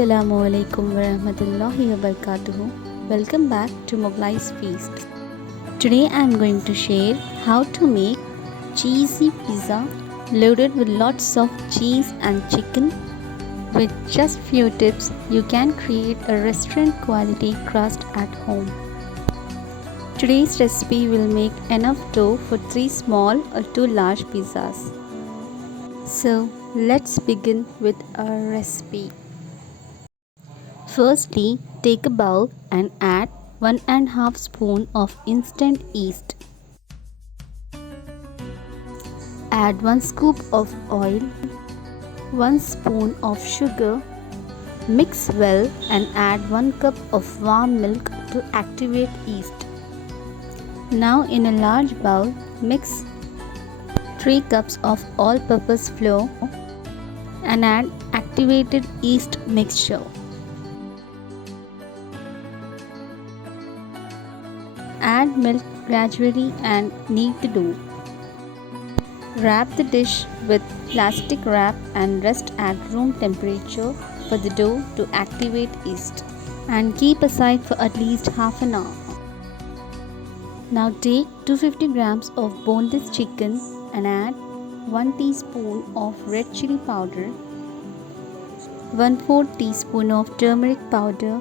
Assalamualaikum warahmatullahi wabarakatuh. Welcome back to Mughlai's Feast. Today I am going to share how to make cheesy pizza loaded with lots of cheese and chicken. With just few tips, you can create a restaurant quality crust at home. Today's recipe will make enough dough for 3 small or 2 large pizzas. So let's begin with our recipe. Firstly, take a bowl and add 1½ spoon of instant yeast. Add 1 scoop of oil, 1 spoon of sugar. Mix well and add 1 cup of warm milk to activate yeast. Now in a large bowl, mix 3 cups of all-purpose flour and add activated yeast mixture. Add milk gradually and knead the dough. Wrap the dish with plastic wrap and rest at room temperature for the dough to activate yeast, and keep aside for at least half an hour. Now take 250 grams of boneless chicken and add 1 teaspoon of red chili powder, 1/4 teaspoon of turmeric powder,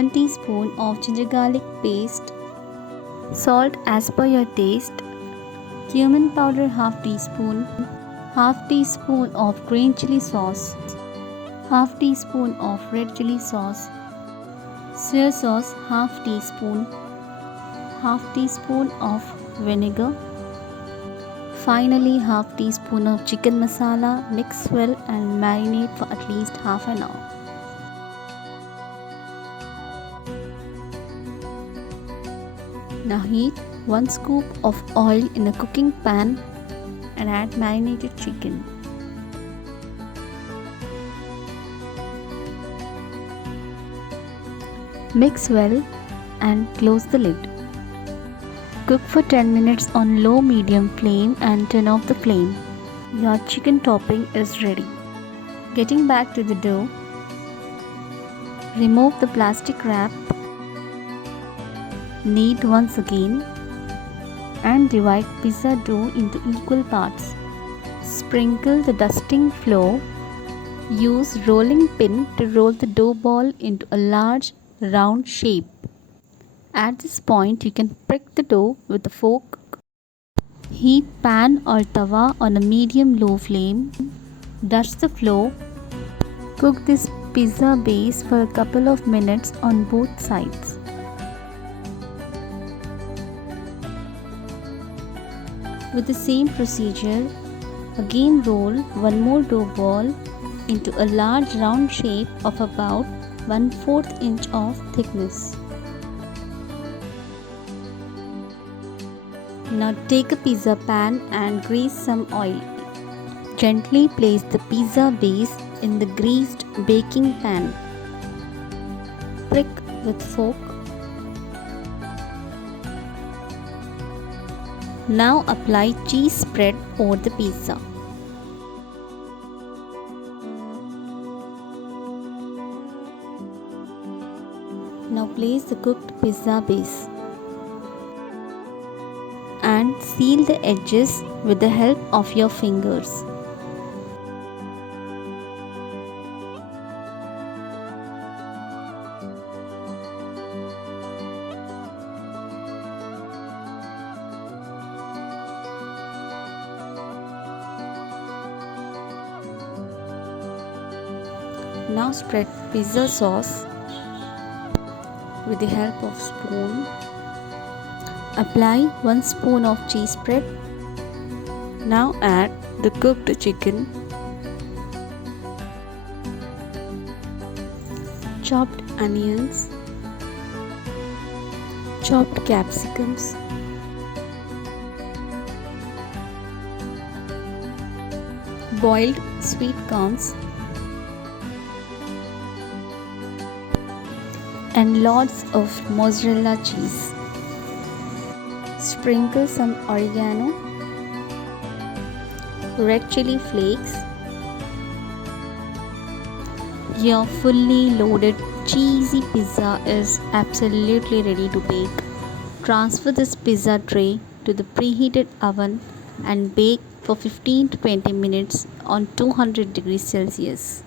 1 teaspoon of ginger garlic paste, salt as per your taste, cumin powder half teaspoon, half teaspoon of green chili sauce, half teaspoon of red chili sauce, soy sauce half teaspoon, half teaspoon of vinegar. Finally, half teaspoon of chicken masala. Mix well and marinate for at least half an hour. Now heat 1 scoop of oil in a cooking pan and add marinated chicken. Mix well and close the lid. Cook for 10 minutes on low-medium flame and turn off the flame. Your chicken topping is ready. Getting back to the dough, remove the plastic wrap. Knead once again and divide pizza dough into equal parts. Sprinkle the dusting flour. Use rolling pin to roll the dough ball into a large round shape. At this point, you can prick the dough with a fork. Heat pan or tawa on a medium-low flame. Dust the flour. Cook this pizza base for a couple of minutes on both sides. With the same procedure, again roll 1 more dough ball into a large round shape of about 1/4 inch of thickness. Now take a pizza pan and grease some oil. Gently place the pizza base in the greased baking pan. Prick with fork. Now apply cheese spread over the pizza. Now place the cooked pizza base and seal the edges with the help of your fingers. Now spread pizza sauce with the help of spoon. Apply 1 spoon of cheese spread. Now add the cooked chicken, chopped onions, chopped capsicums, boiled sweet corns, and lots of mozzarella cheese. Sprinkle some oregano, red chili flakes, Your fully loaded cheesy pizza is absolutely ready to bake. Transfer this pizza tray to the preheated oven and bake for 15 to 20 minutes on 200 degrees Celsius.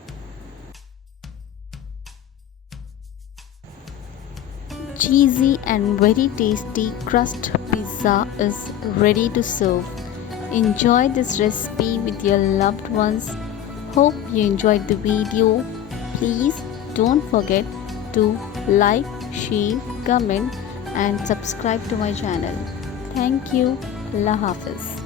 Cheesy and very tasty crust pizza is ready to serve. Enjoy this recipe with your loved ones. Hope you enjoyed the video. Please don't forget to like, share, comment and subscribe to my channel. Thank you. Allah Hafiz.